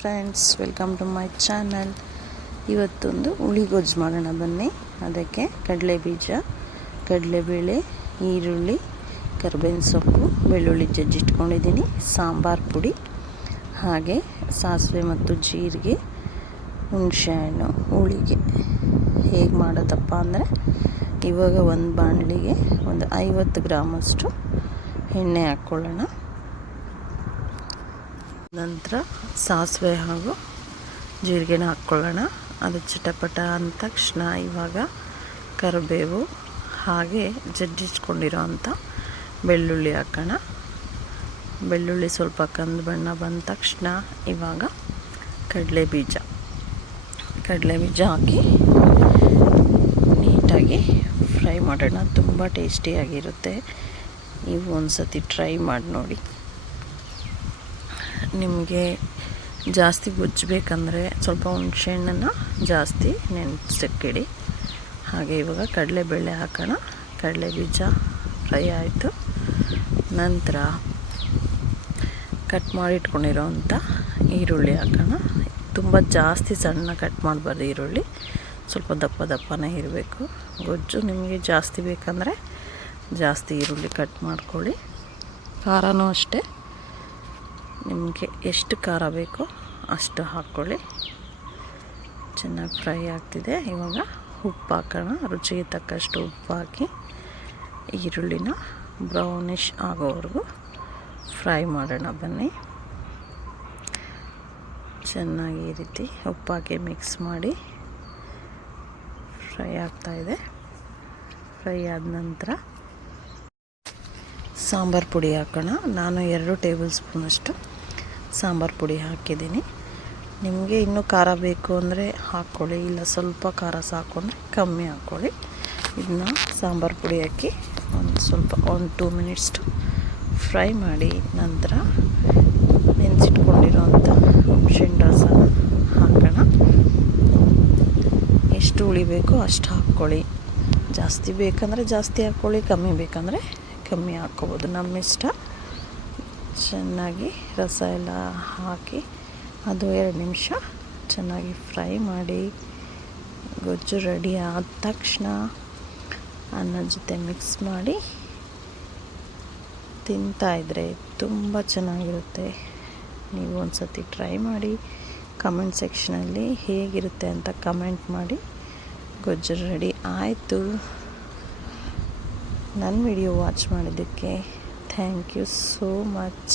Friends, welcome to my channel. ಇವತ್ತೊಂದು ಹುಳಿ ಗೊಜ್ಜು ಮಾಡೋಣ ಬನ್ನಿ. ಅದಕ್ಕೆ ಕಡಲೆ ಬೀಜ, ಕಡಲೆಬೇಳೆ, ಈರುಳ್ಳಿ, ಕರ್ಬೇವಿನ ಸೊಪ್ಪು, ಬೆಳ್ಳುಳ್ಳಿ ಜಜ್ಜಿಟ್ಕೊಂಡಿದ್ದೀನಿ, ಸಾಂಬಾರು ಪುಡಿ, ಹಾಗೆ ಸಾಸಿವೆ ಮತ್ತು ಜೀರಿಗೆ, ಹುಣಸೆಹಣ್ಣು, ಹುಳಿಗೆ ಹೇಗೆ ಮಾಡೋದಪ್ಪ ಅಂದರೆ, ಇವಾಗ ಒಂದು ಬಾಣಲಿಗೆ ಒಂದು 50 ಗ್ರಾಮಷ್ಟು ಎಣ್ಣೆ ಹಾಕ್ಕೊಳ್ಳೋಣ. ನಂತರ ಸಾಸಿವೆ ಹಾಗೂ ಜೀರಿಗೆನ ಹಾಕ್ಕೊಳ್ಳೋಣ. ಅದು ಚಿಟಪಟ ಅಂದ ತಕ್ಷಣ ಇವಾಗ ಕರಿಬೇವು ಹಾಗೆ ಜಜ್ಜಿಟ್ಕೊಂಡಿರೋ ಅಂಥ ಬೆಳ್ಳುಳ್ಳಿ ಹಾಕೋಣ. ಬೆಳ್ಳುಳ್ಳಿ ಸ್ವಲ್ಪ ಕಂದು ಬಣ್ಣ ಬಂದ ತಕ್ಷಣ ಇವಾಗ ಕಡಲೆ ಬೀಜ ಹಾಕಿ ನೀಟಾಗಿ ಫ್ರೈ ಮಾಡೋಣ. ತುಂಬ ಟೇಸ್ಟಿಯಾಗಿರುತ್ತೆ. ನೀವು ಒಂದು ಸತಿ ಟ್ರೈ ಮಾಡಿ ನೋಡಿ. ನಿಮಗೆ ಜಾಸ್ತಿ ಗೊಜ್ಜು ಬೇಕಂದರೆ ಸ್ವಲ್ಪ ಹುಣಸೆಹಣ್ಣನ್ನು ಜಾಸ್ತಿ ನೆನೆಸಿಕ್ಕಿಡಿ. ಹಾಗೆ ಇವಾಗ ಕಡಲೆಬೇಳೆ ಹಾಕೋಣ. ಕಡಲೆ ಬೀಜ ಫ್ರೈ ಆಯಿತು. ನಂತರ ಕಟ್ ಮಾಡಿ ಇಟ್ಕೊಂಡಿರೋವಂಥ ಈರುಳ್ಳಿ ಹಾಕೋಣ. ತುಂಬ ಜಾಸ್ತಿ ಸಣ್ಣ ಕಟ್ ಮಾಡಬಾರ್ದು ಈರುಳ್ಳಿ, ಸ್ವಲ್ಪ ದಪ್ಪನೇ ಇರಬೇಕು. ಗೊಜ್ಜು ನಿಮಗೆ ಜಾಸ್ತಿ ಬೇಕಂದರೆ ಜಾಸ್ತಿ ಈರುಳ್ಳಿ ಕಟ್ ಮಾಡ್ಕೊಳ್ಳಿ. ಖಾರನೂ ಅಷ್ಟೇ, ನಿಮಗೆ ಎಷ್ಟು ಖಾರ ಬೇಕೋ ಅಷ್ಟು ಹಾಕ್ಕೊಳ್ಳಿ. ಚೆನ್ನಾಗಿ ಫ್ರೈ ಆಗ್ತಿದೆ. ಇವಾಗ ಉಪ್ಪು ಹಾಕೋಣ. ರುಚಿಗೆ ತಕ್ಕಷ್ಟು ಉಪ್ಪು ಹಾಕಿ ಈರುಳ್ಳಿನ ಬ್ರೌನಿಷ್ ಆಗೋವರೆಗೂ ಫ್ರೈ ಮಾಡೋಣ ಬನ್ನಿ. ಚೆನ್ನಾಗಿ ಈ ರೀತಿ ಉಪ್ಪು ಹಾಕಿ ಮಿಕ್ಸ್ ಮಾಡಿ ಫ್ರೈ ಆಗ್ತಾಯಿದೆ. ಫ್ರೈ ಆದ ನಂತರ ಸಾಂಬಾರು ಪುಡಿ ಹಾಕೋಣ. ನಾನು 2 ಟೇಬಲ್ ಸ್ಪೂನಷ್ಟು ಸಾಂಬಾರು ಪುಡಿ ಹಾಕಿದ್ದೀನಿ. ನಿಮಗೆ ಇನ್ನೂ ಖಾರ ಬೇಕು ಅಂದರೆ ಹಾಕ್ಕೊಳ್ಳಿ, ಇಲ್ಲ ಸ್ವಲ್ಪ ಖಾರ ಸಾಕು ಅಂದರೆ ಕಮ್ಮಿ ಹಾಕ್ಕೊಳ್ಳಿ. ಇದನ್ನ ಸಾಂಬಾರು ಪುಡಿ ಹಾಕಿ ಒಂದು 2 ಮಿನಿಟ್ಸ್ಟು ಫ್ರೈ ಮಾಡಿ, ನಂತರ ನೆನೆಸಿಟ್ಕೊಂಡಿರೋಂಥ ಹುಣಸೆಹಣ್ಣು ರಸ ಹಾಕೋಣ. ಎಷ್ಟು ಹುಳಿ ಬೇಕೋ ಅಷ್ಟು ಹಾಕ್ಕೊಳ್ಳಿ. ಜಾಸ್ತಿ ಬೇಕಂದರೆ ಜಾಸ್ತಿ ಹಾಕ್ಕೊಳ್ಳಿ, ಕಮ್ಮಿ ಬೇಕಂದರೆ ಕಮ್ಮಿ ಹಾಕ್ಕೋಬೋದು, ನಮ್ಮ ಇಷ್ಟ. ಚೆನ್ನಾಗಿ ರಸ ಎಲ್ಲ ಹಾಕಿ ಅದು 2 ನಿಮಿಷ ಚೆನ್ನಾಗಿ ಫ್ರೈ ಮಾಡಿ, ಗೊಜ್ಜು ರೆಡಿ ಆದ ತಕ್ಷಣ ಅನ್ನದ ಜೊತೆ ಮಿಕ್ಸ್ ಮಾಡಿ ತಿಂತಾಯಿದ್ರೆ ತುಂಬ ಚೆನ್ನಾಗಿರುತ್ತೆ. ನೀವು ಒಂದು ಸತಿ ಟ್ರೈ ಮಾಡಿ. ಕಮೆಂಟ್ ಸೆಕ್ಷನಲ್ಲಿ ಹೇಗಿರುತ್ತೆ ಅಂತ ಕಮೆಂಟ್ ಮಾಡಿ. ಗೊಜ್ಜು ರೆಡಿ ಆಯಿತು. ನನ್ನ ವಿಡಿಯೋ ವಾಚ್ ಮಾಡಿದ್ದಕ್ಕೆ ಥ್ಯಾಂಕ್ ಯು ಸೋ ಮಚ್.